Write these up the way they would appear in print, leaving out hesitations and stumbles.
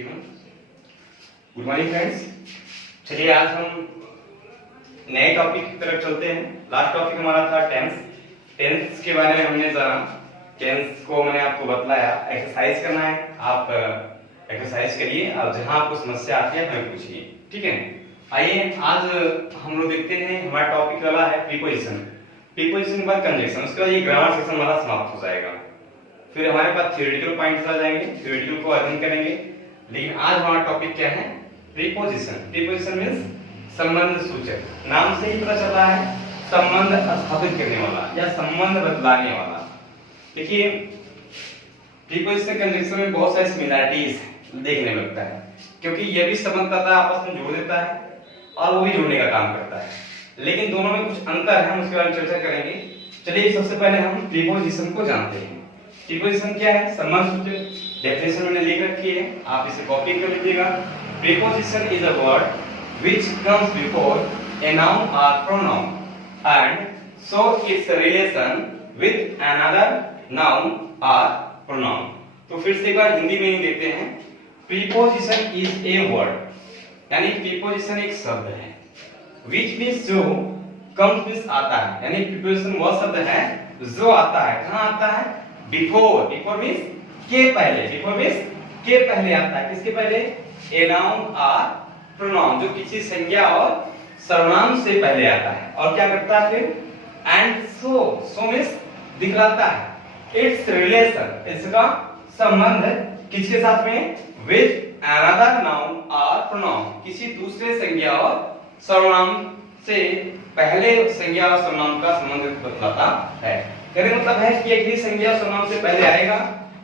ठीक है। Good morning friends, चलिए आज हम नए टॉपिक की तरफ चलते हैं। लास्ट टॉपिक हमारा था टेंस के बारे में हमने जाना। टेंस को मैंने आपको बतलाया, एक्सरसाइज करना है, आप एक्सरसाइज करिए और जहां आपको समस्या आती है हमें पूछिए, ठीक है। आइए आज हम लोग देखते हैं, हमारा टॉपिक वाला है प्रीपोजिशन। प्रीपोजिशन के बाद कंजंक्शन, उसके बाद ये ग्रामर सेक्शन हमारा समाप्त हो जाएगा। फिर हमारे पास थ्योरेटिकल पॉइंट्स आ जाएंगे, थ्योरेटिकल को अध्ययन करेंगे। लेकिन आज हमारा टॉपिक क्या है? प्रीपोजिशन। प्रीपोजिशन मींस संबंध सूचक। नाम से ही पता चलता है संबंध स्थापित करने वाला या संबंध बतलाने वाला। देखिए प्रीपोजिशन कंजंक्शन में बहुत सारी सिमिलरिटीज देखने लगता है, क्योंकि यह भी संबंध करता है, आपस में जोड़ देता है और वो भी जोड़ने का काम करता है। लेकिन दोनों में कुछ अंतर है, हम उसके बारे में चर्चा करेंगे। चलिए सबसे पहले हम प्रीपोजिशन को जानते हैं। प्रीपोजिशन क्या है? संबंध सूचक। डेफिनेशन मैंने लिख रखी है, आप इसे कॉपी कर लीजिएगा। Preposition is a word which comes before a noun और pronoun and show its relation with another noun और प्रोनाउन। तो फिर से एक बार हिंदी में ही देखते हैं। प्रीपोजिशन इज ए वर्ड, यानी प्रीपोजिशन एक शब्द है, व्हिच मींस जो, कम्स मींस आता है, यानी प्रीपोजिशन वह शब्द है जो आता है। कहां आता है? बिफोर। बिफोर मींस के पहले। बिफोर मींस के पहले आता है। किसके पहले? ए नाउन और प्रोनाउन, जो किसी संज्ञा और सर्वनाम से पहले आता है। और क्या करता है फिर? एंड सो मींस दिखलाता है इट्स रिलेशन, इसका संबंध किसके साथ में? विद अनदर नाउन और प्रोनाउन, किसी दूसरे संज्ञा और सर्वनाम से पहले संज्ञा और सर्वनाम का संबंध बतलाता है। कहने मतलब है कि एक ही संज्ञा सर्वनाम से पहले आएगा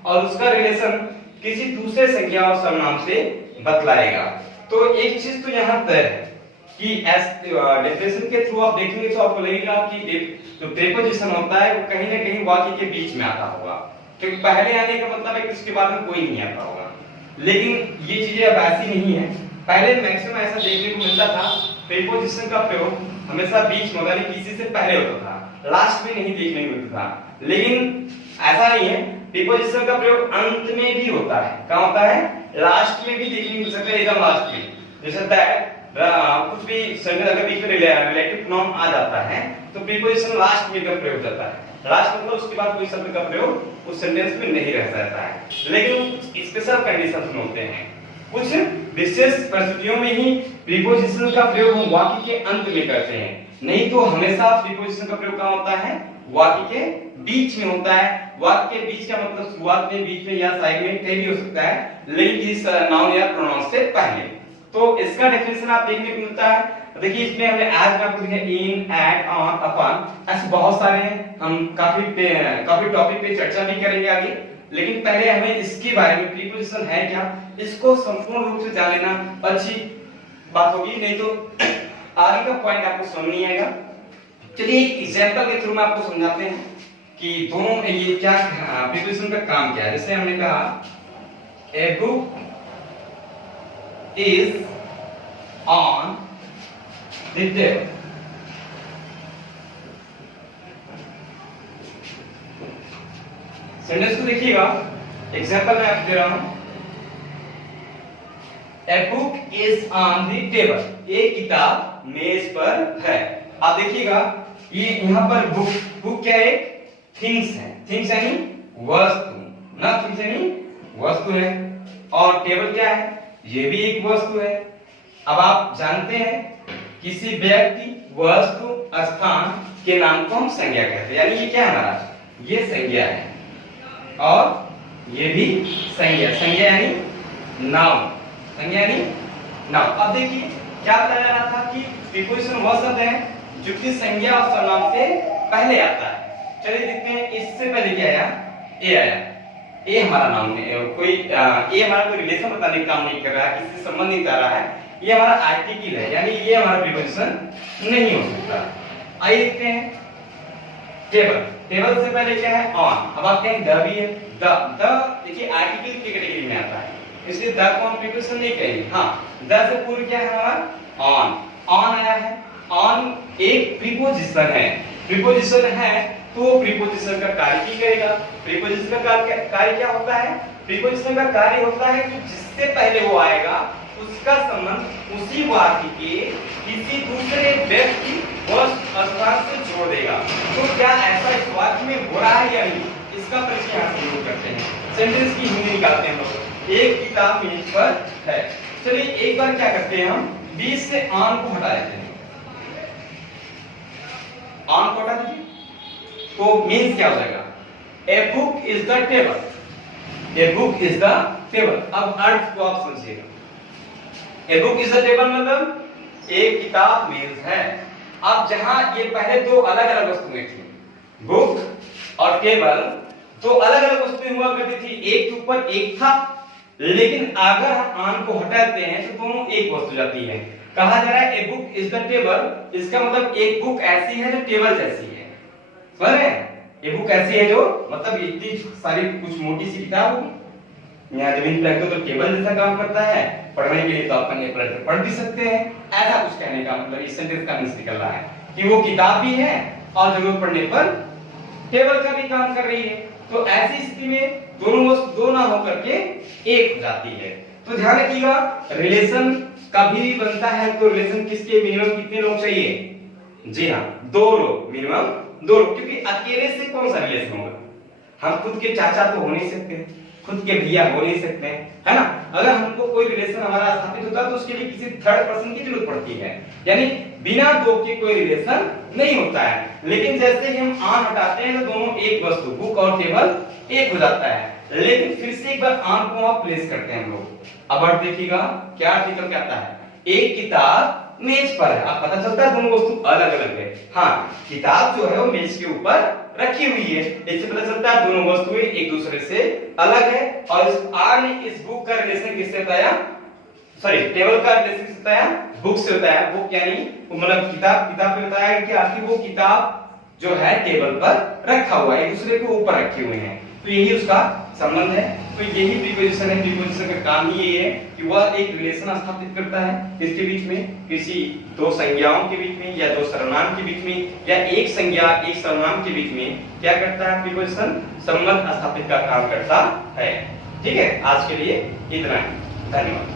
और उसका रिलेशन किसी दूसरे संज्ञा और सर्वनाम से बतलाएगा। तो एक चीज तो यहाँ तय है कि डेफिनेशन के थ्रू आप देखेंगे तो आपको लगेगा कि जो प्रीपोजिशन होता है वो कहीं ना कहीं वाक्य के बीच में आता होगा, क्योंकि पहले आने का मतलब है कि उसके बाद में कोई नहीं आता होगा। लेकिन ये चीजें अब ऐसी नहीं है। पहले मैक्सिमम ऐसा देखने को मिलता था, प्रीपोजिशन का प्रयोग हमेशा बीच में, यानी किसी से पहले होता था, लास्ट में नहीं देखने को मिलता था। लेकिन ऐसा नहीं है, प्रीपोजिशन का प्रयोग अंत में भी होता है। कहां होता है? लास्ट में भी देखने को मिल सकता है, एकदम लास्ट में। जैसे दैट कुछ भी संज्ञा अगर बीच में रिलेटिव प्रोनाउन आ जाता है तो प्रीपोजिशन लास्ट में का प्रयोग होता है। लास्ट मतलब उसके बाद कोई शब्द का प्रयोग उस सेंटेंस में नहीं रह जाता है। लेकिन कुछ स्पेशल कंडीशंस में होते हैं, कुछ विशेष परिस्थितियों में ही प्रीपोजिशन का प्रयोग हम वाक्य के अंत में करते हैं। नहीं तो हमेशा प्रीपोजिशन का प्रयोग कहां होता है? वाक्य के बीच में होता है। वाक्य के बीच का मतलब शुरुआत में, बीच में या साइड में कहीं भी हो सकता है, लेकिन इस नाउन या प्रोनाउन से पहले। तो इसका डेफिनेशन आप देखने को मिलता है। देखिए इसमें हमने आज आपको दिया इन, एट, ऑन, अपॉन, ऐसे बहुत सारे हैं। हम काफी टॉपिक पे चर्चा भी करेंगे आगे। लेकिन पहले हमें इसके बारे में, प्रीपोजिशन है क्या, इसको संपूर्ण रूप से जान लेना अच्छी बात होगी, नहीं तो आगे का पॉइंट आपको समझ नहीं आएगा। चलिए एक एग्जांपल के थ्रू में आपको समझाते हैं कि दोनों ये क्या प्रीपोजिशन का काम क्या है। जैसे हमने कहा a book is on the table। Sentence को देखिएगा, एग्जांपल मैं आपको दे रहा हूं। A book is on the table, एक किताब मेज पर है। आप देखिएगा ये यहाँ पर बुक क्या है? थिंग्स है। थिंग्स यानी वस्तु, ना थिंग्स यानी वस्तु है। और टेबल क्या है? ये भी एक वस्तु है। अब आप जानते हैं किसी व्यक्ति, वस्तु, स्थान के नाम को हम संज्ञा कहते हैं। यानी ये क्या है हमारा? ये संज्ञा है और ये भी संज्ञा। संज्ञा यानी नाउन, संज्ञा यानी नाउन। अब देखिए क्या बताया जा रहा था कि प्रीपोजिशन वह शब्द है जो कि संज्ञा और सर्वनाम से पहले आता है। चलिए देखते हैं, इससे पहले क्या आया? ए आया। ए हमारा नाम है, कोई ए हमारा कोई रिलेशन बताने का काम नहीं कर रहा है, किसी से संबंध नहीं कर रहा है। ये हमारा आर्टिकल है, यानी ये हमारा प्रीपोजिशन नहीं हो सकता। आइए देखते हैं टेबल। टेबल से पहले क्या है? ऑन। अब आप कहें द भी है। द देखिए आर्टिकल की कैटेगरी में आता है, इसलिए द को हम प्रीपोजिशन नहीं कहेंगे। हाँ, द से पूर्व क्या है हमारा? ऑन। ऑन आया है। ऑन एक प्रीपोजिशन है। प्रीपोजिशन है तो प्रीपोजिशन का कार्य की करेगा। प्रीपोजिशन का कार्य क्या होता है? प्रीपोजिशन का कार्य होता है कि जिससे पहले वो आएगा उसका संबंध उसी वाक्य के किसी दूसरे व्यक्ति स्थान से जोड़ देगा। तो क्या ऐसा इस वाक्य में हो रहा है या नहीं, इसका परिचय यहाँ से करते हैं। सेंटेंस की हिंदी निकालते हैं हम लोग। एक किताब मेज पर है। चलिए एक बार क्या करते हैं, हम बीच से ऑन को हटा देते हैं। ऑन को हटा दीजिए तो मीन्स क्या हो जाएगा, a book is the table. A book is the table. अब अर्थ को आप समझिएगा। A book is the table मतलब एक किताब मेज है। अब जहां ये पहले दो अलग अलग वस्तुएं थी, बुक और टेबल, दो अलग अलग वस्तुएं हुआ करती थी, एक के ऊपर एक था। लेकिन अगर हम ऑन को हटाते हैं तो दोनों एक वस्तु जाती है। कहा जा रहा है a book is the table, इसका मतलब एक बुक ऐसी है जो टेबल जैसी है। समझ रहे हैं? ये बुक ऐसी है जो मतलब इतनी सारी कुछ मोटी सी किताब होगी, यहाँ जमीन पर रखते तो टेबल जैसा काम करता है, पढ़ने के लिए तो अपन ये पढ़ भी सकते हैं। ऐसा कुछ कहने का मतलब इस सेंटेंस का मीनिंग निकल रहा है कि वो किताब भी है और जरूरत पड़ने पर टेबल का भी काम कर रही है। तो ऐसी स्थिति में दोनों वस्तु दो ना होकर के एक हो जाती है। तो ध्यान रखिएगा, रिलेशन कभी भी बनता है तो रिलेशन किसके मिनिमम कितने लोग चाहिए? जी हाँ, दो लोग, मिनिमम दो लोग, क्योंकि अकेले से कौन सा रिलेशन होगा? हम खुद के चाचा तो हो नहीं सकते, खुद के भैया हो नहीं सकते, है ना? अगर हमको कोई रिलेशन हमारा स्थापित होता है तो उसके लिए किसी थर्ड पर्सन की जरूरत पड़ती है, यानी बिना दो के कोई रिलेशन नहीं होता है। लेकिन जैसे ही हम ऑन हटाते हैं तो दोनों एक वस्तु, बुक और टेबल, एक हो जाता है। लेकिन फिर से एक बार ऑन को आप प्लेस करते हैं हम लोग। अब अर्थ देखिएगा क्या निकल के आता है, एक किताब मेज पर है। अब पता चलता है दोनों वस्तु अलग अलग है। हाँ, किताब जो है वो मेज के ऊपर रखी हुई है, इससे पता चलता है दोनों वस्तुएं एक दूसरे से अलग है। और इस आर ने इस बुक का रिलेशन किससे बताया, सॉरी टेबल का रिलेशन किससे बताया, बुक से बताया। बुक यानी मतलब किताब, किताब में बताया कि आखिर वो किताब जो है टेबल पर रखा हुआ है, एक दूसरे के ऊपर रखे हुए हैं, तो यही उसका संबंध है। तो यही प्रीपोजिशन है। प्रीपोजिशन का काम ही ये है कि वह एक रिलेशन स्थापित करता है किसके बीच में, किसी दो संज्ञाओं के बीच में या दो सर्वनाम के बीच में या एक संज्ञा एक सर्वनाम के बीच में। क्या करता है प्रीपोजिशन? संबंध स्थापित का काम करता है। ठीक है, आज के लिए इतना ही, धन्यवाद।